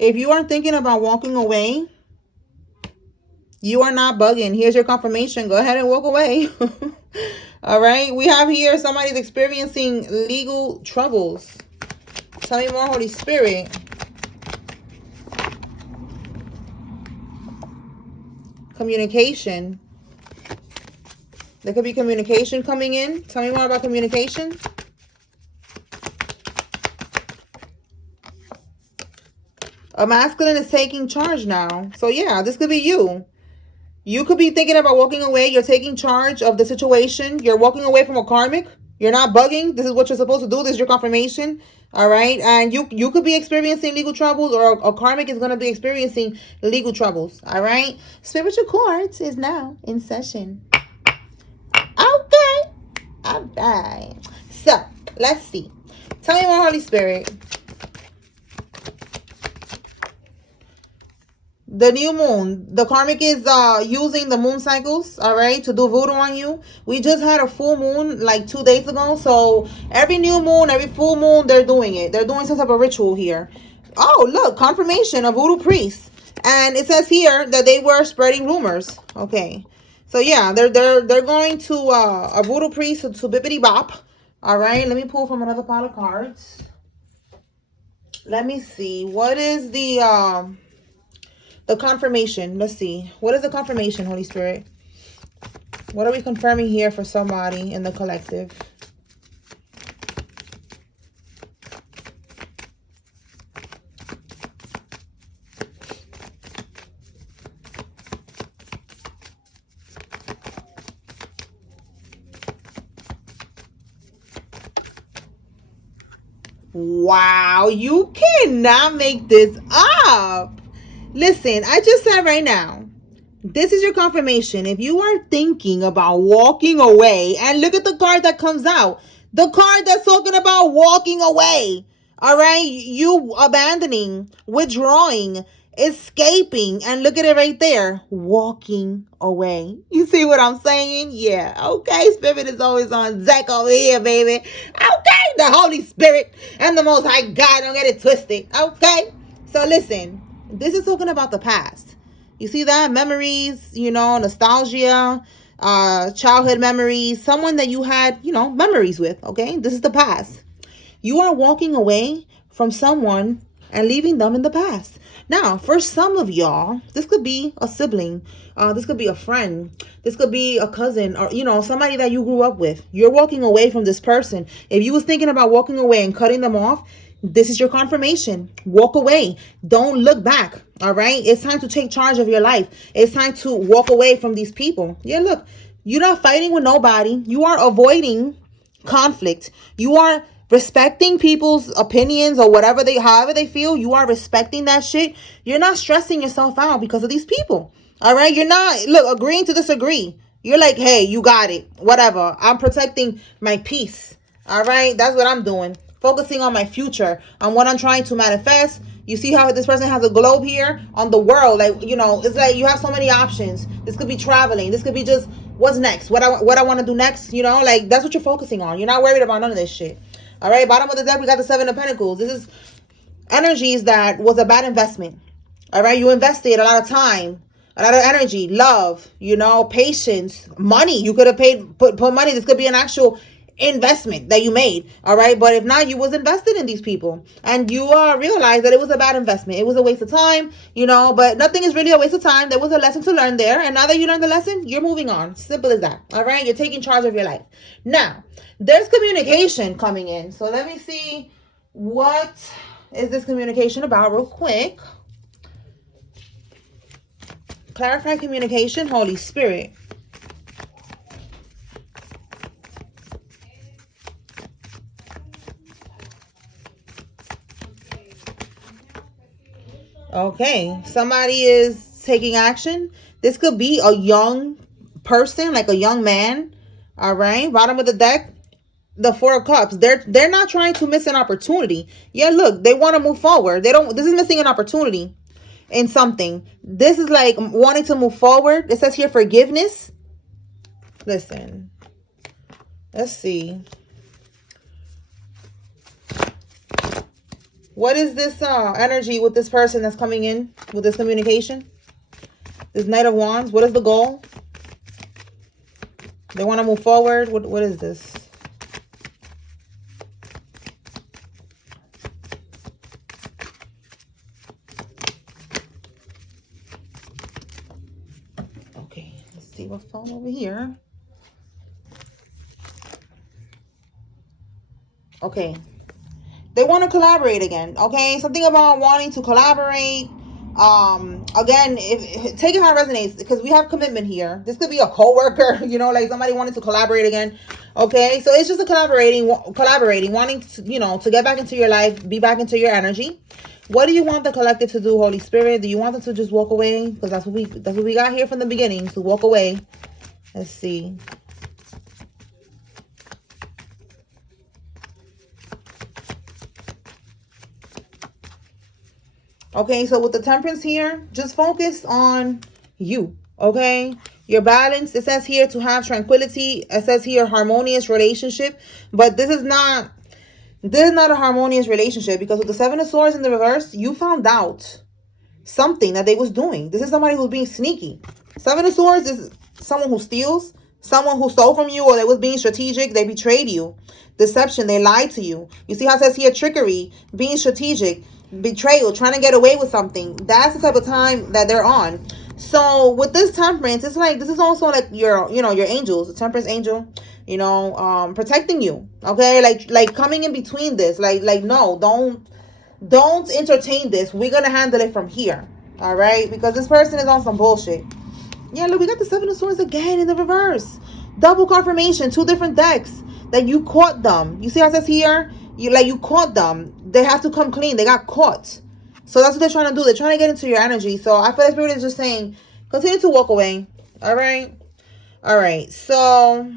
If you are thinking about walking away, you are not bugging. Here's your confirmation. Go ahead and walk away. All right. We have here somebody's experiencing legal troubles. Tell me more, Holy Spirit. Communication. There could be communication coming in. Tell me more about communication. A masculine is taking charge now. So yeah, this could be you. You could be thinking about walking away. You're taking charge of the situation. You're walking away from a karmic. You're not bugging. This is what you're supposed to do. This is your confirmation. All right. And you could be experiencing legal troubles, or a karmic is going to be experiencing legal troubles. All right. Spiritual Quartz is now in session. Okay. All right. So let's see. Tell me more, Holy Spirit. The new moon, the karmic is using the moon cycles, all right, to do voodoo on you. We just had a full moon like 2 days ago. So every new moon, every full moon, they're doing it. They're doing some type of ritual here. Oh, look, confirmation of voodoo priests. And it says here that they were spreading rumors. Okay. So yeah, they're going to a voodoo priest to bippity bop. All right, let me pull from another pile of cards. Let me see. What is the confirmation? Let's see. What is the confirmation, Holy Spirit? What are we confirming here for somebody in the collective? Wow, you cannot make this up. Listen, I just said right now, this is your confirmation. If you are thinking about walking away, and look at the card that comes out. The card that's talking about walking away. All right? You abandoning, withdrawing, escaping, and look at it right there. Walking away. You see what I'm saying? Yeah. Okay. Spirit is always on deck over here, baby. Okay. The Holy Spirit and the Most High God. Don't get it twisted. Okay. So listen. This is talking about the past. You see that? Memories, nostalgia, childhood memories, someone that you had, memories with, okay? This is the past. You are walking away from someone and leaving them in the past. Now, for some of y'all, this could be a sibling. This could be a friend. This could be a cousin, or, somebody that you grew up with. You're walking away from this person. If you was thinking about walking away and cutting them off, this is your confirmation. Walk away. Don't look back. All right. It's time to take charge of your life. It's time to walk away from these people. Yeah, look, you're not fighting with nobody. You are avoiding conflict. You are respecting people's opinions or however they feel. You are respecting that shit. You're not stressing yourself out because of these people. All right. You're not, agreeing to disagree. You're like, hey, you got it. Whatever. I'm protecting my peace. All right. That's what I'm doing. Focusing on my future, on what I'm trying to manifest. You see how this person has a globe here on the world. Like, it's like you have so many options. This could be traveling. This could be just what's next. What I want to do next. Like that's what you're focusing on. You're not worried about none of this shit. All right. Bottom of the deck, we got the 7 of Pentacles. This is energies that was a bad investment. All right. You invested a lot of time, a lot of energy, love, patience, money. You could have put money. This could be an actual investment that you made. All right. But if not, you was invested in these people and you realized that it was a bad investment. It was a waste of time, but nothing is really a waste of time. There was a lesson to learn there. And now that you learned the lesson, you're moving on. Simple as that. All right. You're taking charge of your life. Now, there's communication coming in. So let me see, what is this communication about real quick? Clarify communication, Holy Spirit. Okay, somebody is taking action. This could be a young person, like a young man. All right, bottom of the deck, the 4 of Cups. They're not trying to miss an opportunity. Yeah, look, they want to move forward. This is missing an opportunity in something. This is like wanting to move forward. It says here forgiveness. Listen, let's see. What is this energy with this person that's coming in with this communication? This Knight of Wands. What is the goal? They want to move forward. What is this? Okay, let's see what's going over here. Okay. They want to collaborate again. Okay, something about wanting to collaborate. Again, if take it how it resonates, because we have commitment here. This could be a co-worker, you know, like somebody wanting to collaborate again. Okay, so it's just a collaborating, wanting to, you know, to get back into your life, be back into your energy. What do you want the collective to do, Holy Spirit? Do you want them to just walk away? Because that's what we got here from the beginning, to walk away. Let's see. Okay, so with the Temperance here, just focus on you, okay? Your balance. It says here to have tranquility. It says here harmonious relationship. But this is not a harmonious relationship, because with the Seven of Swords in the reverse, you found out something that they was doing. This is somebody who's being sneaky. Seven of Swords is someone who steals, someone who stole from you, or they was being strategic. They betrayed you. Deception. They lied to you. You see how it says here trickery, being strategic, betrayal, trying to get away with something. That's the type of time that they're on. So with this Temperance, it's like, this is also like your, you know, your angels, the Temperance angel, you know, protecting you. Okay, like coming in between this, like no, don't entertain this. We're gonna handle it from here. All right, because this person is on some bullshit. Yeah, look, we got the Seven of Swords again in the reverse. Double confirmation, 2 different decks, that you caught them. You see how it says here? You caught them. They have to come clean. They got caught. So that's what they're trying to do. They're trying to get into your energy. So I feel like Spirit is just saying, continue to walk away. All right? All right. So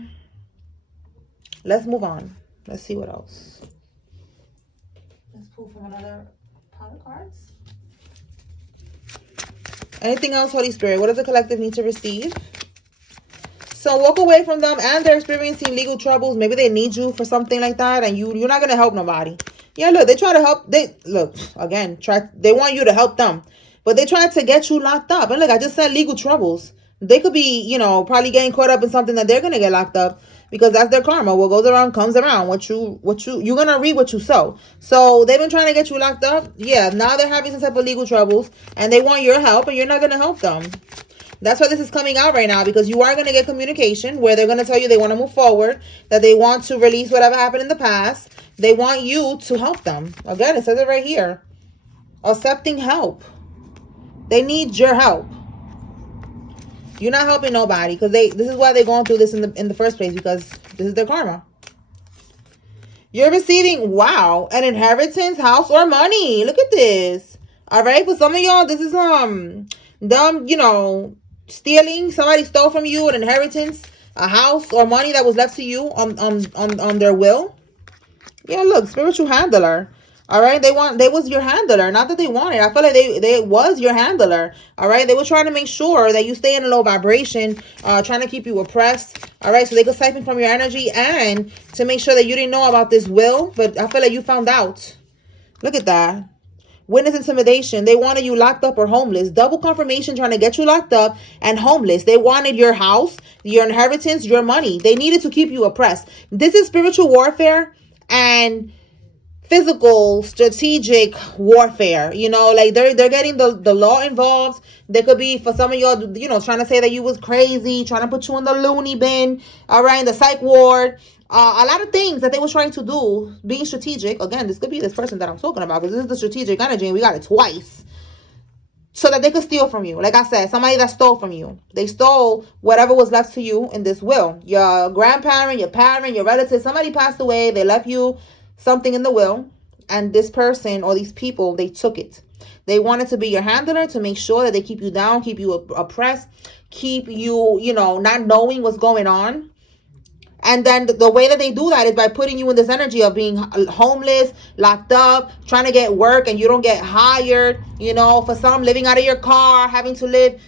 let's move on. Let's see what else. Let's pull from another pile of cards. Anything else, Holy Spirit? What does the collective need to receive? So walk away from them, and they're experiencing legal troubles. Maybe they need you for something like that, and you're not going to help nobody. Yeah, look, they try to help. They want you to help them, but they try to get you locked up. And look, I just said legal troubles. They could be, you know, probably getting caught up in something that they're going to get locked up, because that's their karma. What goes around comes around. You're going to reap what you sow. So they've been trying to get you locked up. Yeah, now they're having some type of legal troubles, and they want your help, and you're not going to help them. That's why this is coming out right now, because you are going to get communication where they're going to tell you they want to move forward, that they want to release whatever happened in the past. They want you to help them. Again, it says it right here. Accepting help. They need your help. You're not helping nobody, because this is why they're going through this in the first place, because this is their karma. You're receiving, wow, an inheritance, house, or money. Look at this. All right, for some of y'all, this is them, you know, stealing. Somebody stole from you an inheritance, a house, or money that was left to you on their will. Yeah, look, spiritual handler. All right, they was your handler. Not that they wanted. I feel like they was your handler. All right, they were trying to make sure that you stay in a low vibration, trying to keep you oppressed. All right, so they could siphon from your energy, and to make sure that you didn't know about this will. But I feel like you found out. Look at that. Witness intimidation. They wanted you locked up or homeless. Double confirmation, trying to get you locked up and homeless. They wanted your house, your inheritance, your money. They needed to keep you oppressed. This is spiritual warfare and physical strategic warfare. You know, like they're getting the law involved. They could be, for some of y'all, you know, trying to say that you was crazy, trying to put you in the loony bin, all right, in the psych ward. A lot of things that they were trying to do, being strategic. Again, this could be this person that I'm talking about, because this is the strategic energy, and we got it twice. So that they could steal from you. Like I said, somebody that stole from you. They stole whatever was left to you in this will. Your grandparent, your parent, your relative, somebody passed away. They left you something in the will. And this person or these people, they took it. They wanted to be your handler, to make sure that they keep you down, keep you oppressed, keep you, you know, not knowing what's going on. And then the way that they do that is by putting you in this energy of being homeless, locked up, trying to get work and you don't get hired, for some living out of your car, having to live,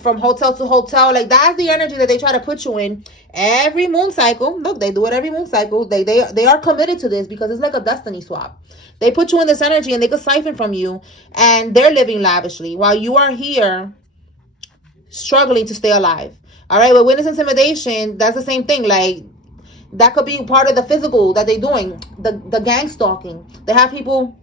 from hotel to hotel. Like, that's the energy that they try to put you in every moon cycle. Look, they do it every moon cycle. They are committed to this because it's like a destiny swap. They put you in this energy and they could siphon from you, and they're living lavishly while you are here struggling to stay alive. All right, with witness intimidation, that's the same thing. Like, that could be part of the physical that they're doing, the gang stalking. They have people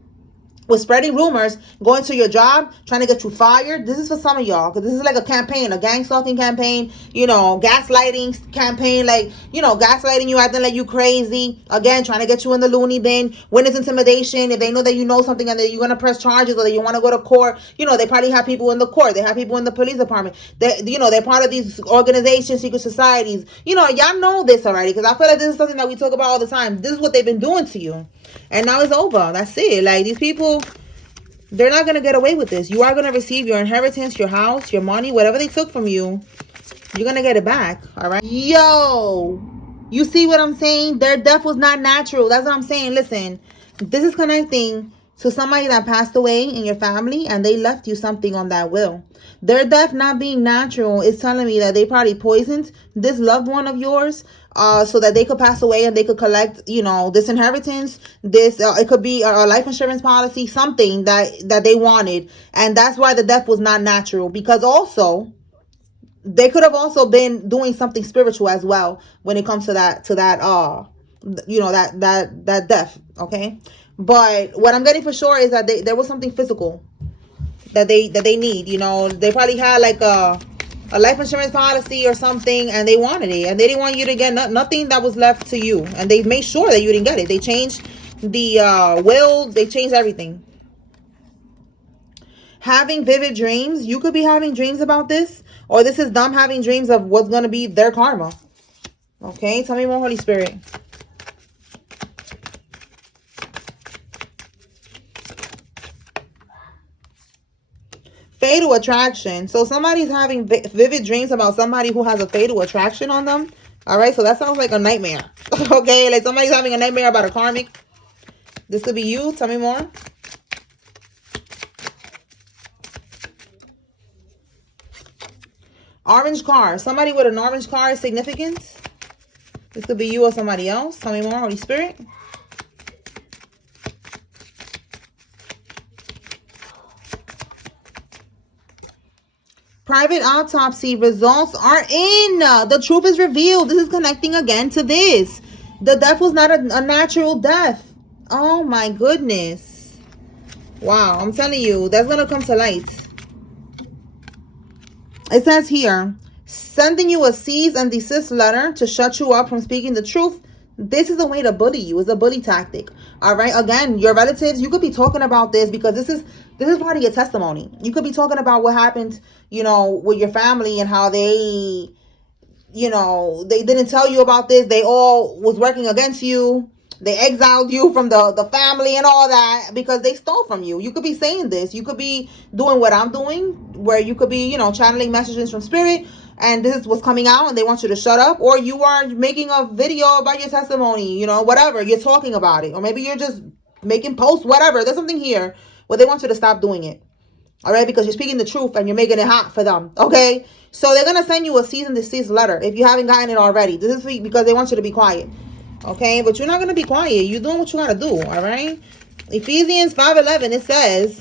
with spreading rumors, going to your job, trying to get you fired. This is for some of y'all, because this is like a campaign, a gang stalking campaign, gaslighting campaign, like, gaslighting you, acting like you crazy. Again, trying to get you in the loony bin. Witness intimidation, if they know that you know something and that you're going to press charges or that you want to go to court, they probably have people in the court. They have people in the police department. They're part of these organizations, secret societies. Y'all know this already, because I feel like this is something that we talk about all the time. This is what they've been doing to you. And now it's over. That's it. Like, these people, they're not going to get away with this. You are going to receive your inheritance, your house, your money, whatever they took from you. You're going to get it back. All right. Yo, you see what I'm saying? Their death was not natural. That's what I'm saying. Listen, this is connecting to somebody that passed away in your family and they left you something on that will. Their death not being natural is telling me that they probably poisoned this loved one of yours, so that they could pass away and they could collect, this inheritance. This it could be a life insurance policy, something that they wanted, and that's why the death was not natural. Because also, they could have also been doing something spiritual as well when it comes to that that death. Okay, but what I'm getting for sure is that there was something physical that they need. They probably had like a life insurance policy or something, and they wanted it, and they didn't want you to get nothing that was left to you, and they made sure that you didn't get it. They changed the will. They changed everything. Having vivid dreams. You could be having dreams about this, or this is them having dreams of what's going to be their karma. Okay, tell me more, Holy Spirit. Fatal attraction. So somebody's having vivid dreams about somebody who has a fatal attraction on them. All right, so that sounds like a nightmare. Okay, like somebody's having a nightmare about a karmic. This could be you. Tell me more. Orange car. Somebody with an orange car is significant. This could be you or somebody else. Tell me more, Holy Spirit. Private autopsy results are in. The truth is revealed. This is connecting again to this. The death was not a natural death. Oh my goodness. Wow, I'm telling you, that's going to come to light. It says here, sending you a cease and desist letter to shut you up from speaking the truth. This is a way to bully you. It's a bully tactic. All right. Again, your relatives, you could be talking about this because this is part of your testimony. You could be talking about what happened, with your family and how they didn't tell you about this. They all was working against you. They exiled you from the family and all that because they stole from you. You could be saying this. You could be doing what I'm doing, where you could be, channeling messages from spirit, and this is what's coming out and they want you to shut up. Or you are making a video about your testimony, whatever. You're talking about it. Or maybe you're just making posts, whatever. There's something here where they want you to stop doing it. All right, because you're speaking the truth and you're making it hot for them. Okay, so they're gonna send you a cease and desist letter if you haven't gotten it already. This is because they want you to be quiet. Okay, but you're not gonna be quiet. You're doing what you gotta do. All right. Ephesians 5:11, it says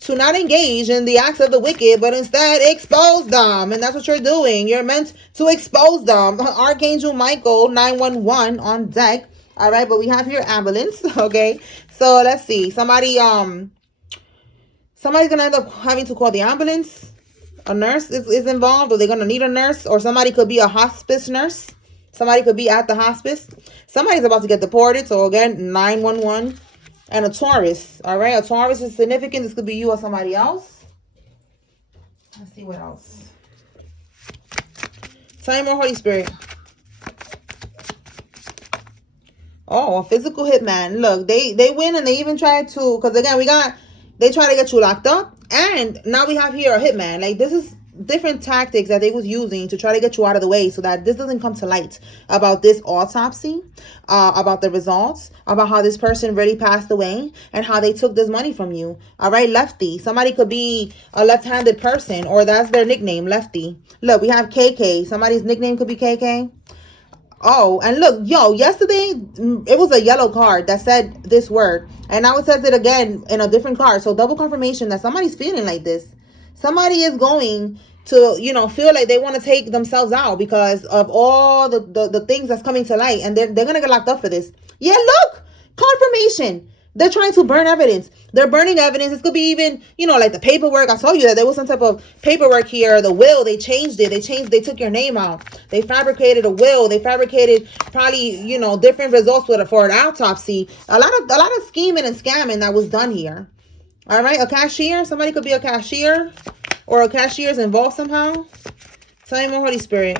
to not engage in the acts of the wicked, but instead expose them, and that's what you're doing. You're meant to expose them. Archangel Michael 911 on deck. All right, but we have here ambulance. Okay, so let's see. Somebody's gonna end up having to call the ambulance. A nurse is involved, or they're gonna need a nurse, or somebody could be a hospice nurse. Somebody could be at the hospice. Somebody's about to get deported. So again, 911. And a Taurus. All right, a Taurus is significant. This could be you or somebody else. Let's see what else. Tell me more, Holy Spirit. Oh, a physical hitman. Look, they win, and they even try to, because again, they try to get you locked up, and now we have here a hitman. Like, this is different tactics that they was using to try to get you out of the way so that this doesn't come to light about this autopsy, about the results, about how this person really passed away, and how they took this money from you. All right, Lefty. Somebody could be a left-handed person, or that's their nickname, Lefty. Look, we have KK. Somebody's nickname could be KK. Oh, and look, yo, yesterday it was a yellow card that said this word, and now it says it again in a different card. So double confirmation that somebody's feeling like this. Somebody is going to, feel like they want to take themselves out because of all the things that's coming to light, and they're going to get locked up for this. Yeah, look, confirmation. They're trying to burn evidence. They're burning evidence. This could be even, like the paperwork. I told you that there was some type of paperwork here. The will, they changed it. They took your name out. They fabricated a will. They fabricated probably, different results for an autopsy. A lot of scheming and scamming that was done here. All right, a cashier. Somebody could be a cashier, or a cashier is involved somehow. Tell me more, Holy Spirit.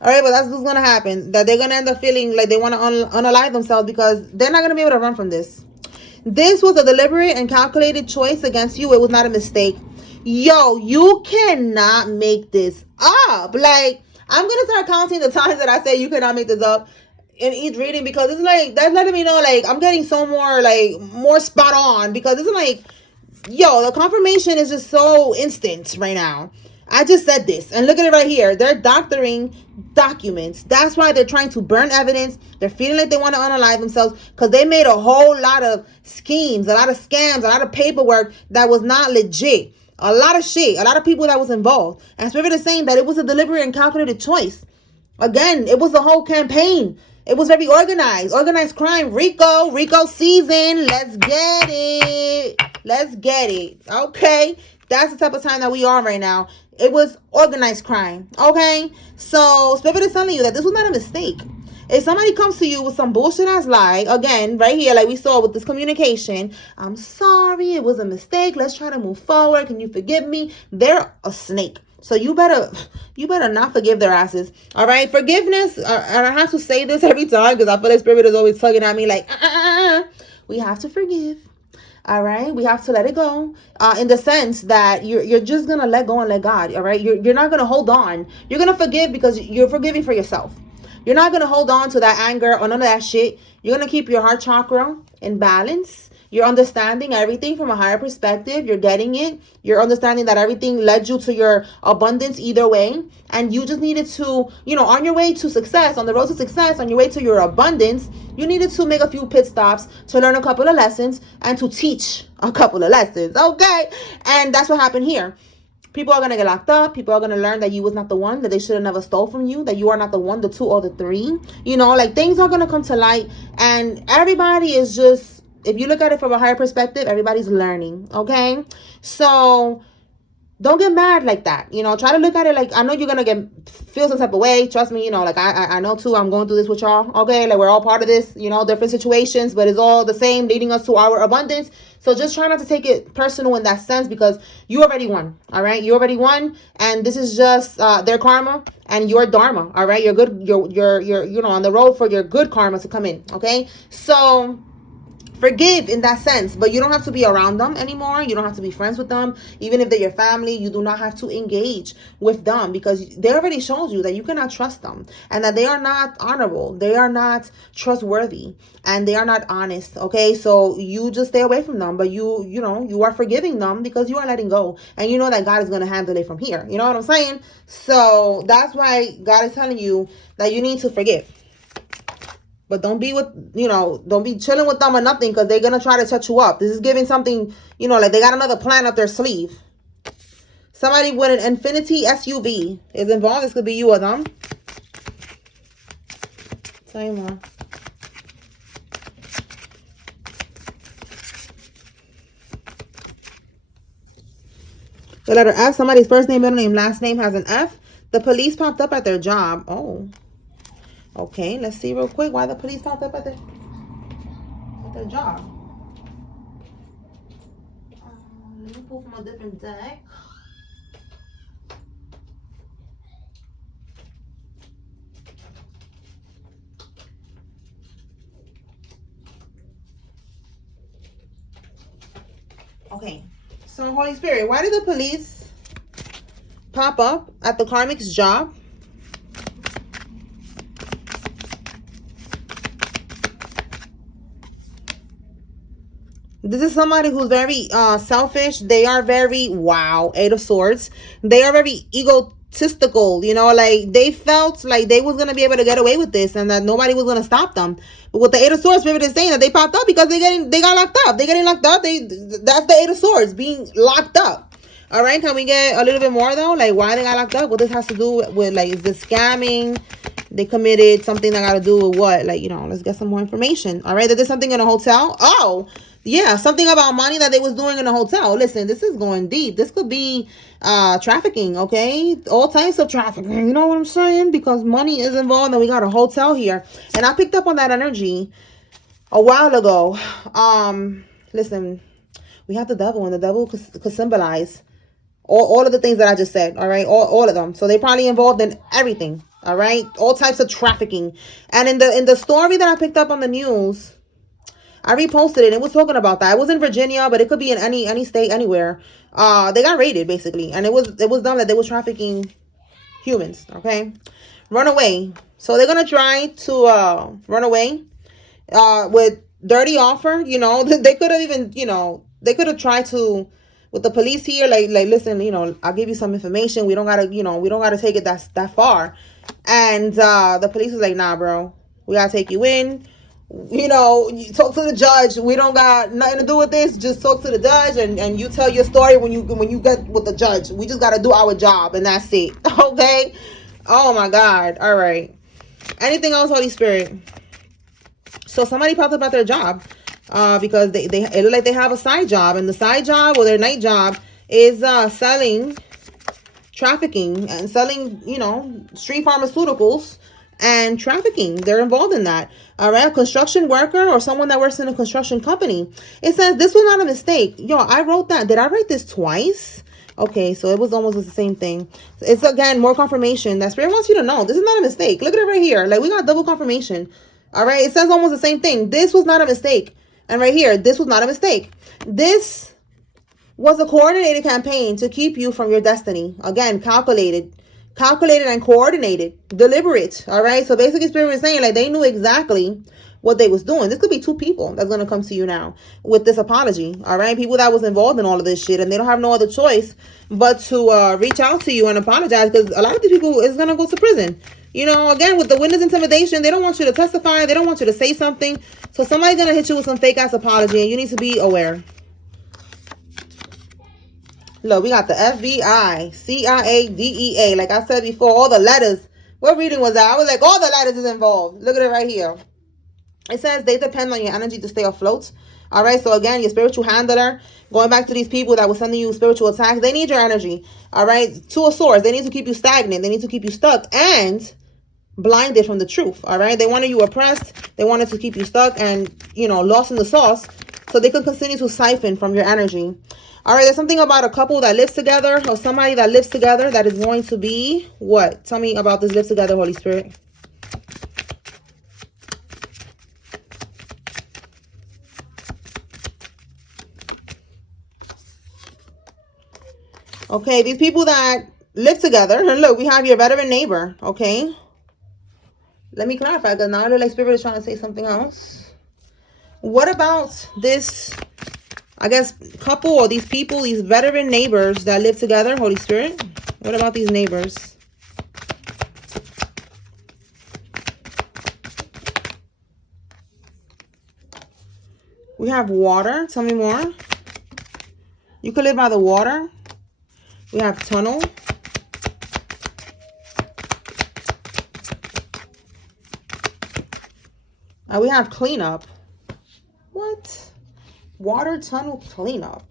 All right, but that's what's going to happen. That they're going to end up feeling like they want to unalive themselves because they're not going to be able to run from this. This was a deliberate and calculated choice against you. It was not a mistake. Yo, you cannot make this up. Like, I'm going to start counting the times that I say you cannot make this up in each reading, because it's like, that's letting me know, like, I'm getting so more spot on, because it's like, yo, the confirmation is just so instant right now. I just said this, and look at it right here. They're doctoring documents. That's why they're trying to burn evidence. They're feeling like they want to unalive themselves because they made a whole lot of schemes, a lot of scams, a lot of paperwork that was not legit. A lot of shit, a lot of people that was involved. And Spirit is saying that it was a deliberate and calculated choice. Again, it was a whole campaign. It was very organized. Organized crime. Rico season. Let's get it. Let's get it. Okay. That's the type of time that we are right now. It was organized crime. Okay. So Spirit is telling you that this was not a mistake. If somebody comes to you with some bullshit ass lie, again, right here, like we saw with this communication, I'm sorry, it was a mistake. Let's try to move forward. Can you forgive me? They're a snake. So you better not forgive their asses. All right. Forgiveness. And I have to say this every time because I feel like Spirit is always tugging at me like, we have to forgive. All right. We have to let it go. In the sense that you're just going to let go and let God. All right. You're not going to hold on. You're going to forgive because you're forgiving for yourself. You're not going to hold on to that anger or none of that shit. You're going to keep your heart chakra in balance. You're understanding everything from a higher perspective. You're getting it. You're understanding that everything led you to your abundance either way. And you just needed to, on your way to success, on the road to success, on your way to your abundance, you needed to make a few pit stops to learn a couple of lessons and to teach a couple of lessons. Okay. And that's what happened here. People are going to get locked up. People are going to learn that you was not the one, that they should have never stole from you, that you are not the one, the two, or the three. Things are going to come to light. And everybody is just, if you look at it from a higher perspective, everybody's learning. Okay. So don't get mad like that. Try to look at it like, I know you're going to feel some type of way. Trust me, I know too. I'm going through this with y'all. Okay. Like we're all part of this, different situations, but it's all the same, leading us to our abundance. So just try not to take it personal in that sense because you already won. All right. You already won. And this is just their karma and your dharma. All right. You're good. You're on the road for your good karma to come in. Okay. So forgive in that sense, but you don't have to be around them anymore. You don't have to be friends with them. Even if they're your family, you do not have to engage with them because they already showed you that you cannot trust them and that they are not honorable. They are not trustworthy and they are not honest. Okay. So you just stay away from them, but you are forgiving them because you are letting go and you know that God is going to handle it from here. You know what I'm saying? So that's why God is telling you that you need to forgive. But don't be don't be chilling with them or nothing because they're going to try to set you up. This is giving something, like they got another plan up their sleeve. Somebody with an Infinity SUV is involved. This could be you or them. Tell you more. The letter F, somebody's first name, middle name, last name has an F. The police popped up at their job. Oh. Okay, let's see real quick why the police popped up at their job. Let me pull from a different deck. Okay, so Holy Spirit, why did the police pop up at the karmic's job? This is somebody who's very selfish. They are very, wow, Eight of Swords. They are very egotistical, you know, like they felt like they was going to be able to get away with this and that nobody was going to stop them. But with the Eight of Swords, Spirit is saying that they popped up because they got locked up. They getting locked up. That's the Eight of Swords, being locked up. All right, can we get a little bit more though? Like why they got locked up? What this has to do with, like, is this scamming? They committed something that got to do with what? Like, you know, let's get some more information. All right, that there's something in a hotel. Oh, yeah, something about money that they was doing in a hotel. Listen, this is going deep. This could be trafficking, okay? All types of trafficking. You know what I'm saying? Because money is involved and we got a hotel here. And I picked up on that energy a while ago. Listen, we have the devil, and the devil could symbolize all of the things that I just said, all right? All of them. So they probably involved in everything, all right? All types of trafficking. And in the story that I picked up on the news, I reposted it. It was talking about that. It was in Virginia, but it could be in any state, anywhere. They got raided, basically. And it was done that they was trafficking humans, okay? Run away. So they're going to try to run away with dirty offer. You know, they could have even, you know, they could have tried to, with the police here, like listen, you know, I'll give you some information. We don't got to, you know, we don't got to take it that far. And the police was like, nah, bro, we got to take you in. You know, you talk to the judge. We don't got nothing to do with this. Just talk to the judge and you tell your story when you get with the judge. We just got to do our job and that's it. Okay? Oh my God. All right. Anything else, Holy Spirit? So somebody popped up at their job because they it looked like they have a side job, and the side job or their night job is selling, trafficking and selling, you know, street pharmaceuticals and trafficking. They're involved in that. All right, a construction worker or someone that works in a construction company. It says this was not a mistake. Yo, I wrote that. Did I write this twice? Okay, so it was almost the same thing. It's, again, more confirmation that Spirit wants you to know this is not a mistake. Look at it right here. Like, we got double confirmation. All right, it says almost the same thing. This was not a mistake. And right here, this was not a mistake. This was a coordinated campaign to keep you from your destiny. Again, calculated and coordinated, deliberate. All right, so basically Spirit is saying, like, they knew exactly what they was doing. This could be two people that's going to come to you now with this apology. All right, people that was involved in all of this shit, and they don't have no other choice but to reach out to you and apologize, because a lot of these people is going to go to prison. You know, again, with the witness intimidation, they don't want you to testify. They don't want you to say something. So somebody's going to hit you with some fake ass apology, and you need to be aware. Look, we got the FBI, CIA, DEA. Like I said before, all the letters. What reading was that? I was like, all the letters is involved. Look at it right here. It says they depend on your energy to stay afloat. All right, so again, your spiritual handler, going back to these people that were sending you spiritual attacks, they need your energy. All right, Two of Swords, they need to keep you stagnant. They need to keep you stuck and blinded from the truth. All right, they wanted you oppressed. They wanted to keep you stuck and, you know, lost in the sauce so they could continue to siphon from your energy. All right, there's something about a couple that lives together, or somebody that lives together that is going to be what? Tell me about this lives together, Holy Spirit. Okay, these people that live together, and look, we have your veteran neighbor, okay? Let me clarify, because now I look like Spirit is trying to say something else. What about this, I guess, couple or these people, these veteran neighbors that live together, Holy Spirit? What about these neighbors? We have water. Tell me more. You could live by the water. We have tunnel. We have cleanup. What? Water tunnel cleanup.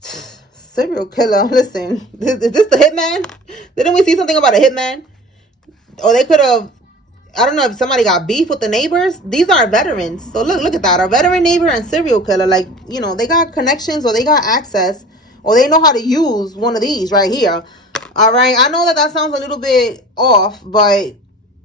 Serial killer. Listen, is this the hitman? Didn't we see something about a hitman? Or they could have, I don't know if somebody got beef with the neighbors. These are veterans. So look at that. A veteran neighbor and serial killer. Like, you know, they got connections or they got access or they know how to use one of these right here. All right. I know that sounds a little bit off, but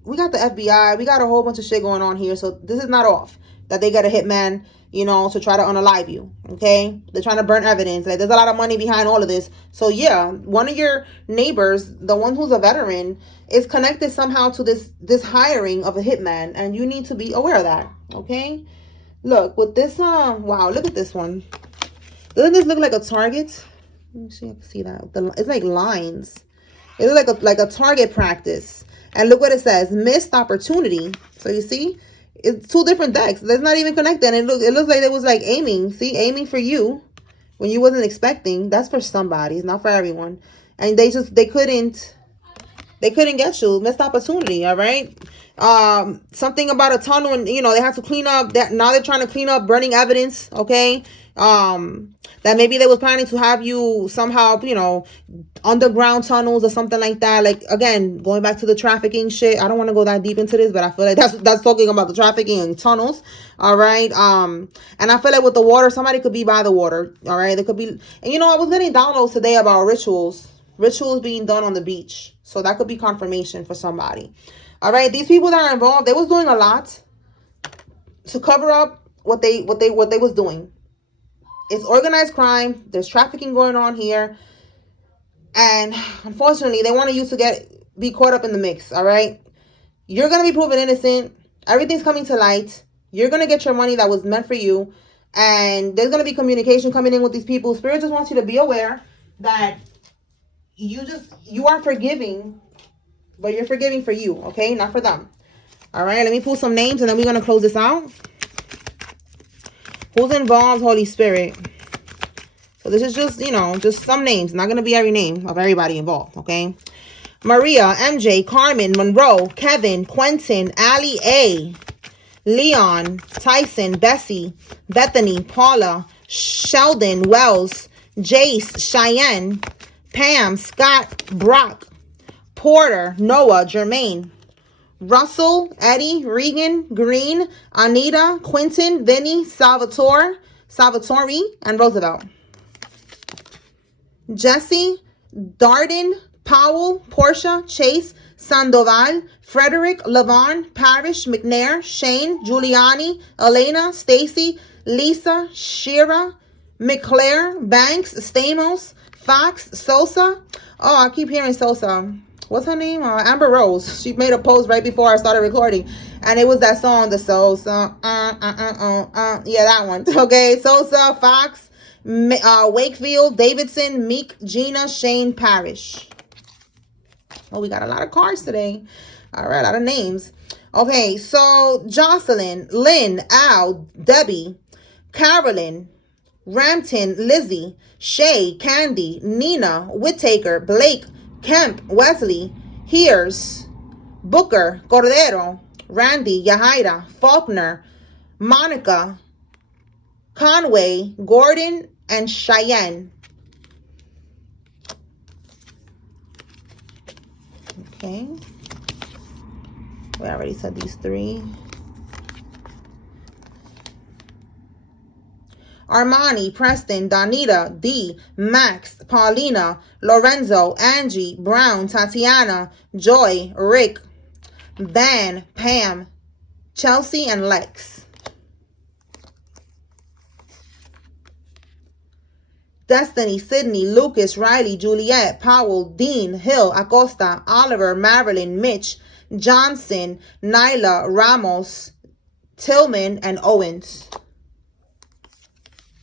we got the FBI. We got a whole bunch of shit going on here. So this is not off that they got a hitman, you know, to try to unalive you. Okay, they're trying to burn evidence. Like, there's a lot of money behind all of this. So yeah, one of your neighbors, the one who's a veteran, is connected somehow to this hiring of a hitman, and you need to be aware of that. Okay, look with this. Wow, look at this one. Doesn't this look like a target? Let me see. I can see that. It's like lines. It looks like a target practice. And look what it says: missed opportunity. So you see, it's two different decks. That's not even connected. And it looks like it was like aiming. See, aiming for you when you wasn't expecting. That's for somebody. It's not for everyone. And they couldn't get you. Missed opportunity. All right. Something about a tunnel, and you know, they have to clean up that. Now they're trying to clean up burning evidence. Okay. That maybe they was planning to have you somehow, you know, underground tunnels or something like that. Like, again, going back to the trafficking shit. I don't want to go that deep into this, but I feel like that's talking about the trafficking in tunnels. All right. And I feel like with the water, somebody could be by the water. All right. They could be. And you know, I was getting downloads today about rituals being done on the beach. So that could be confirmation for somebody. All right. These people that are involved, they was doing a lot to cover up what they was doing. It's organized crime. There's trafficking going on here. And unfortunately, they wanted you to be caught up in the mix, all right? You're going to be proven innocent. Everything's coming to light. You're going to get your money that was meant for you. And there's going to be communication coming in with these people. Spirit just wants you to be aware that you are forgiving, but you're forgiving for you, okay? Not for them. All right, let me pull some names and then we're going to close this out. Who's involved, Holy Spirit? So this is just, you know, just some names. Not going to be every name of everybody involved, okay? Maria, MJ, Carmen, Monroe, Kevin, Quentin, Ali A, Leon, Tyson, Bessie, Bethany, Paula, Sheldon, Wells, Jace, Cheyenne, Pam, Scott, Brock, Porter, Noah, Jermaine, Russell, Eddie, Regan, Green, Anita, Quentin, Vinny, Salvatore, and Roosevelt. Jesse, Darden, Powell, Portia, Chase, Sandoval, Frederick, Lavon, Parrish, McNair, Shane, Giuliani, Elena, Stacy, Lisa, Shira, McClare, Banks, Stamos, Fox, Sosa. Oh, I keep hearing Sosa. What's her name? Amber Rose. She made a post right before I started recording. And it was that song, the Sosa. Yeah, that one. Okay, Sosa, Fox, Wakefield, Davidson, Meek, Gina, Shane, Parrish. Oh, we got a lot of cards today. All right, a lot of names. Okay, so Jocelyn, Lynn, Al, Debbie, Carolyn, Rampton, Lizzie, Shay, Candy, Nina, Whittaker, Blake, Kemp, Wesley, Hears, Booker, Cordero, Randy, Yahaira, Faulkner, Monica, Conway, Gordon, and Cheyenne. Okay. We already said these three. Armani, Preston, Donita, D, Max, Paulina, Lorenzo, Angie, Brown, Tatiana, Joy, Rick, Van, Pam, Chelsea, and Lex. Destiny, Sydney, Lucas, Riley, Juliet, Powell, Dean, Hill, Acosta, Oliver, Marilyn, Mitch, Johnson, Nyla, Ramos, Tillman, and Owens.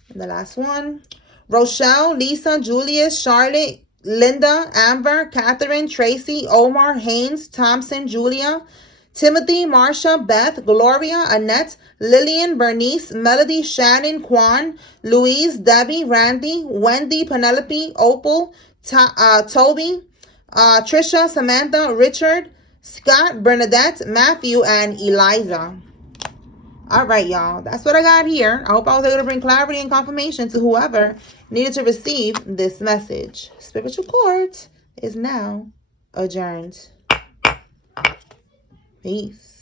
And the last one, Rochelle, Lisa, Julius, Charlotte, Linda, Amber, Catherine, Tracy, Omar, Haynes, Thompson, Julia, Timothy, Marsha, Beth, Gloria, Annette, Lillian, Bernice, Melody, Shannon, Quan, Louise, Debbie, Randy, Wendy, Penelope, Opal, Toby, Trisha, Samantha, Richard, Scott, Bernadette, Matthew, and Eliza. All right, y'all. That's what I got here. I hope I was able to bring clarity and confirmation to whoever needed to receive this message. Spiritual Court is now adjourned. Peace.